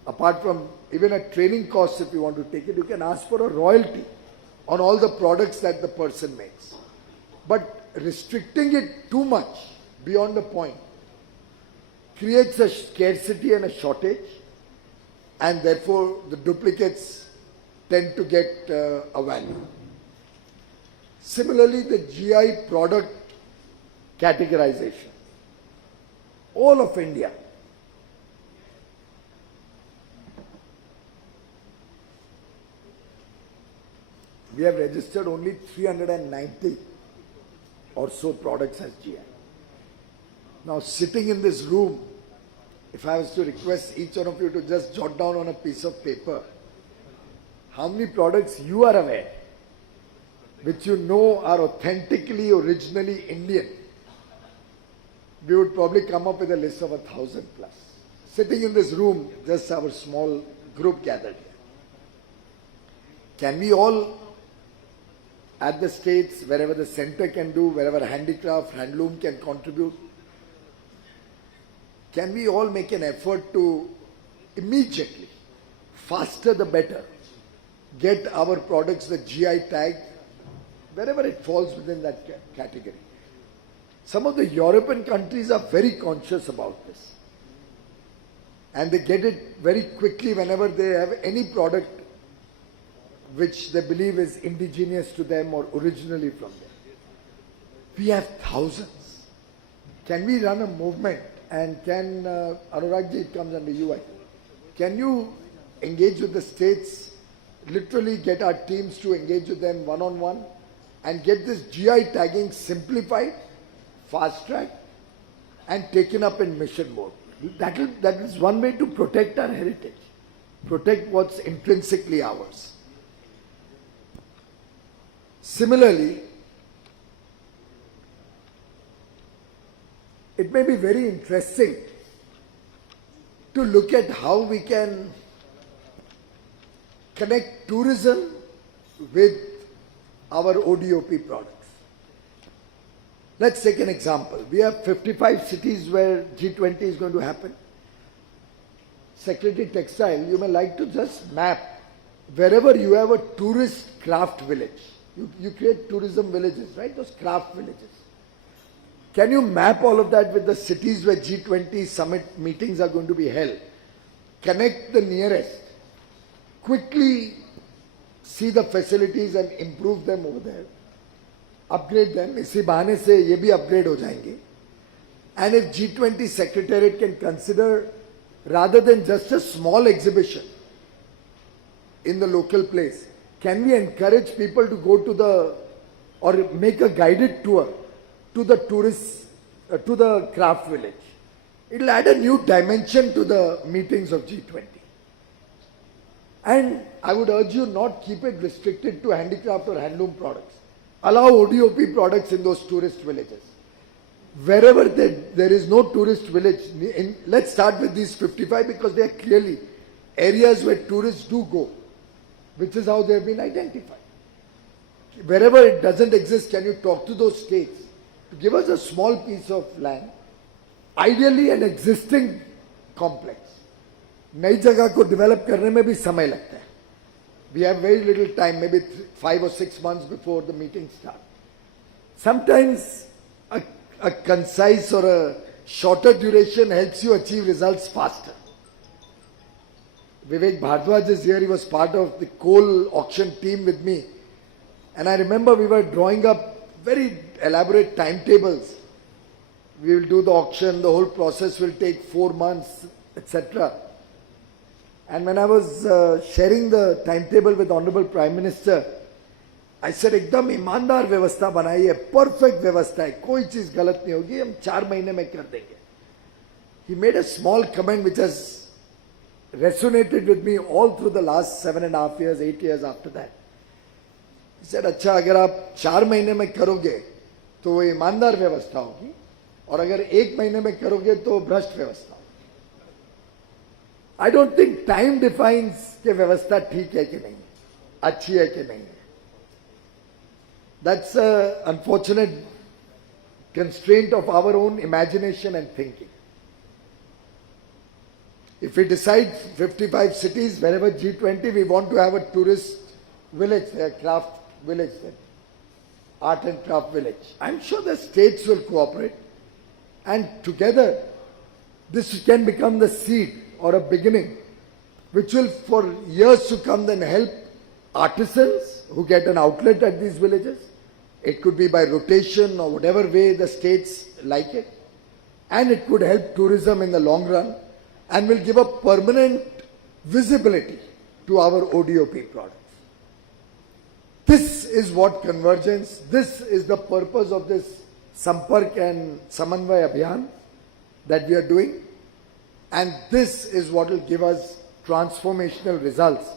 Apart from even a training cost, if you want to take it, you can ask for a royalty on all the products that the person makes. But restricting it too much beyond the point creates a scarcity and a shortage, and therefore the duplicates tend to get a value. Similarly, the GI product categorization. All of India. We have registered only 390 or so products as GI. Now, sitting in this room, if I was to request each one of you to just jot down on a piece of paper how many products you are aware which you know are authentically, originally Indian, we would probably come up with a list of 1,000 plus. Sitting in this room, just our small group gathered here. Can we all, at the states, wherever the center can do, wherever handicraft, handloom can contribute, can we all make an effort to immediately, faster the better, get our products the GI tag, wherever it falls within that category? Some of the European countries are very conscious about this. And they get it very quickly whenever they have any product which they believe is indigenous to them or originally from them. We have thousands. Can we run a movement? And can, Anuragji, it comes under you, I think. Can you engage with the states, literally get our teams to engage with them one-on-one and get this GI tagging simplified, fast-tracked and taken up in mission mode? That is one way to protect our heritage, protect what's intrinsically ours. Similarly, it may be very interesting to look at how we can connect tourism with our ODOP products. Let's take an example. We have 55 cities where G20 is going to happen. Secretary Textile, you may like to just map wherever you have a tourist craft village. You create tourism villages, right? Those craft villages. Can you map all of that with the cities where G20 summit meetings are going to be held? Connect the nearest. Quickly see the facilities and improve them over there. Upgrade them. इसी बहाने से ये भी upgrade हो जाएंगे. And if G20 Secretariat can consider, rather than just a small exhibition in the local place, can we encourage people to go to the, or make a guided tour to the tourists, to the craft village? It will add a new dimension to the meetings of G20. And I would urge you not keep it restricted to handicraft or handloom products. Allow ODOP products in those tourist villages. Wherever there is no tourist village, let's start with these 55 because they are clearly areas where tourists do go, which is how they have been identified. Wherever it doesn't exist, can you talk to those states to give us a small piece of land, ideally an existing complex. नई जगह को develop करने में भी समय लगता है. We have very little time, maybe 5 or 6 months before the meeting starts. Sometimes a concise or a shorter duration helps you achieve results faster. Vivek Bhardwaj is here. He was part of the coal auction team with me. And I remember we were drawing up very elaborate timetables. We will do the auction, the whole process will take 4 months, etc. And when I was sharing the timetable with Honorable Prime Minister, I said, एकदम ईमानदार व्यवस्था बनाई है, perfect व्यवस्था है, कोई चीज गलत नहीं होगी, हम 4 महीने में कर देंगे. He made a small comment which has resonated with me all through the last 7.5 years, 8 years after that. He said, अच्छा अगर आप 4 महीने में करोगे तो वो ईमानदार व्यवस्था होगी, और अगर 1 महीने में करोगे तो भ्रष्ट व्यवस्था. I don't think time defines कि व्यवस्था ठीक है कि नहीं, अच्छी है कि नहीं. That's an unfortunate constraint of our own imagination and thinking. If we decide 55 cities, wherever G20, we want to have a tourist village, a craft village, art and craft village. I'm sure the states will cooperate, and together this can become the seed or a beginning which will for years to come then help artisans who get an outlet at these villages. It could be by rotation or whatever way the states like it. And it could help tourism in the long run and will give a permanent visibility to our ODOP products. This is what convergence, this is the purpose of this SAMPARK and Samanvay Abhiyan that we are doing. And this is what will give us transformational results.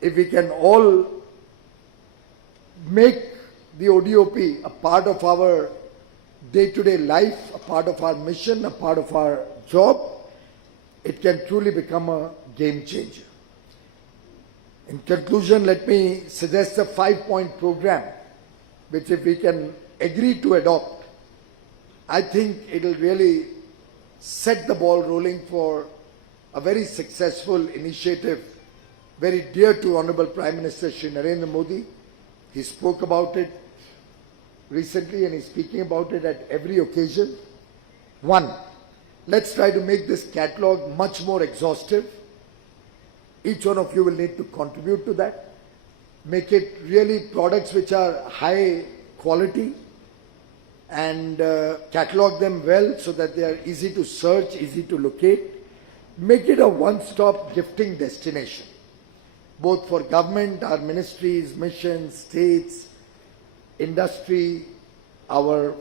If we can all make the ODOP a part of our day-to-day life, a part of our mission, a part of our job, it can truly become a game changer. In conclusion, let me suggest a 5-point program which if we can agree to adopt, I think it will really set the ball rolling for a very successful initiative, very dear to Honorable Prime Minister Shri Narendra Modi. He spoke about it recently and he's speaking about it at every occasion. 1, let's try to make this catalogue much more exhaustive. Each one of you will need to contribute to that. Make it really products which are high quality, and catalog them well so that they are easy to search, easy to locate. Make it a one-stop gifting destination, both for government, our ministries, missions, states, industry, our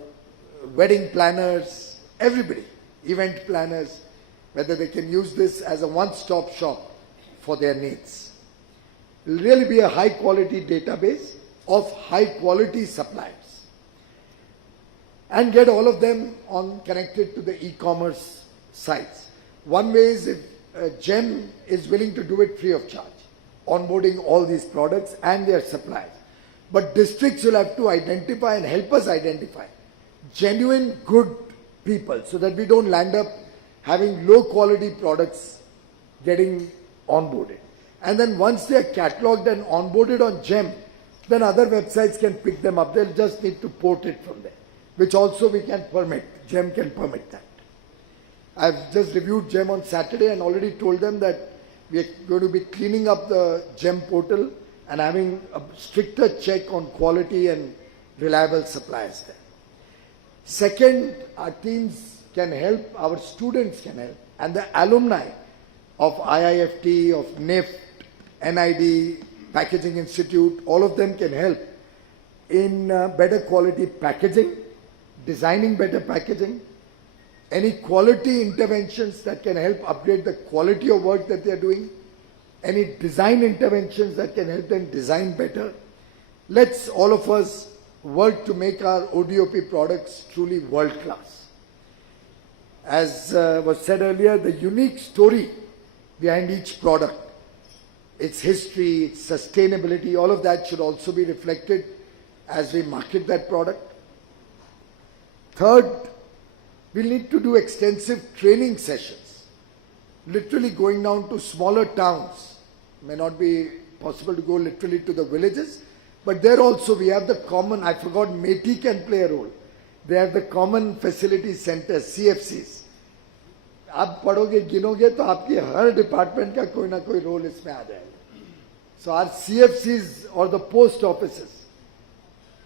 wedding planners, everybody, event planners, whether they can use this as a one-stop shop for their needs. It will really be a high-quality database. of high quality suppliers and get all of them connected to the e-commerce sites. One way is if GeM is willing to do it free of charge, onboarding all these products and their suppliers. But districts will have to identify and help us identify genuine good people so that we don't land up having low quality products getting onboarded. And then once they are catalogued and onboarded on GeM, then other websites can pick them up. They'll just need to port it from there, which also we can permit. GeM can permit that. I've just reviewed GeM on Saturday and already told them that we are going to be cleaning up the GeM portal and having a stricter check on quality and reliable suppliers there. Second, our teams can help, our students can help, and the alumni of IIFT, of NIFT, NID, Packaging Institute, all of them can help in better quality packaging, designing better packaging, any quality interventions that can help upgrade the quality of work that they are doing, any design interventions that can help them design better. Let's all of us work to make our ODOP products truly world class. As was said earlier, the unique story behind each product, its history, its sustainability, all of that should also be reflected as we market that product. Third, we'll need to do extensive training sessions, literally going down to smaller towns. May not be possible to go literally to the villages, but there also we have the common, I forgot, Meti can play a role. They have the common facility centers, CFCs. आप पढ़ोगे गिनोगे तो आपके हर department का कोई ना कोई role इसमें आ जाएगा. So our CFCs or the post offices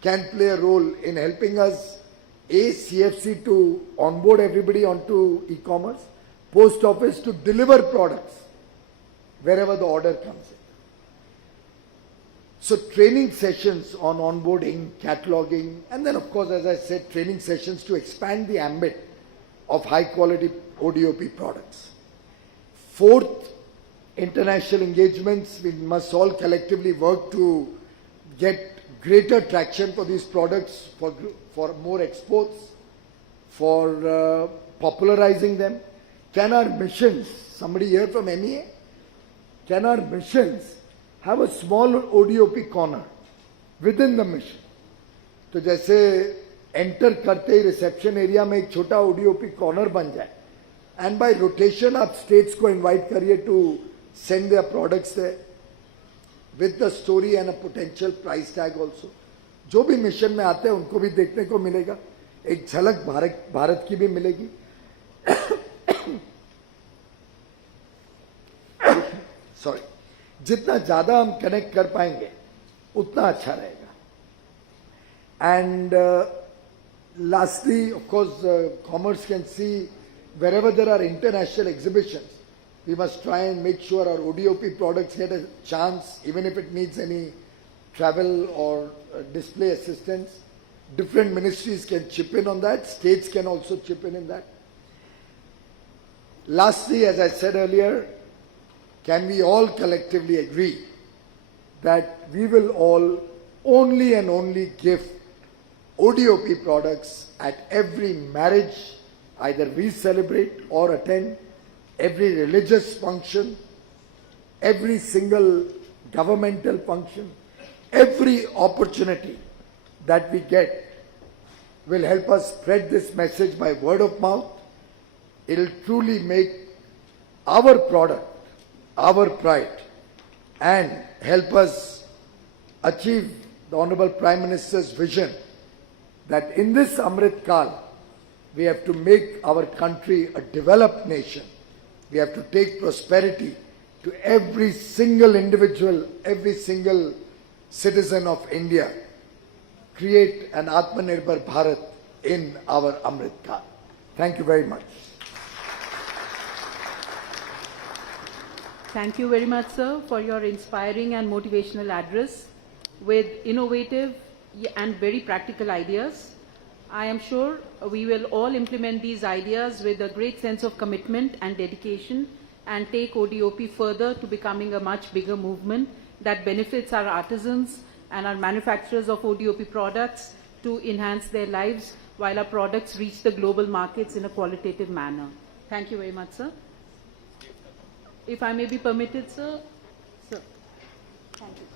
can play a role in helping us, CFC to onboard everybody onto e-commerce, post office to deliver products wherever the order comes in. So training sessions on onboarding, cataloging, and then of course, as I said, training sessions to expand the ambit of high quality ODOP products. Fourth, international engagements. We must all collectively work to get greater traction for these products, for more exports, for popularizing them. Can our missions, somebody here from MEA, can our missions have a small ODOP corner within the mission? तो जैसे enter करते ही reception area में एक छोटा ODOP corner बन जाए, and by rotation आप states को invite करिए to send their products there with the story and a potential price tag also. जो भी मिशन में आते हैं उनको भी देखने को मिलेगा, एक झलक भारत की भी मिलेगी. Sorry, जितना ज़्यादा हम कनेक्ट कर पाएंगे उतना अच्छा रहेगा. And lastly, of course, commerce can see wherever there are international exhibitions, we must try and make sure our ODOP products get a chance, even if it needs any travel or display assistance. Different ministries can chip in on that. States can also chip in that. Lastly, as I said earlier, can we all collectively agree that we will all only and only give ODOP products at every marriage, either we celebrate or attend, every religious function, every single governmental function, every opportunity that we get will help us spread this message by word of mouth. It will truly make our product our pride and help us achieve the Honorable Prime Minister's vision that in this Amrit Kal, we have to make our country a developed nation. We have to take prosperity to every single individual, every single citizen of India. Create an Atmanirbhar Bharat in our Amrit Kal. Thank you very much. Thank you very much, sir, for your inspiring and motivational address with innovative and very practical ideas. I am sure we will all implement these ideas with a great sense of commitment and dedication and take ODOP further to becoming a much bigger movement that benefits our artisans and our manufacturers of ODOP products to enhance their lives while our products reach the global markets in a qualitative manner. Thank you very much, sir. If I may be permitted, sir. Sir. Thank you.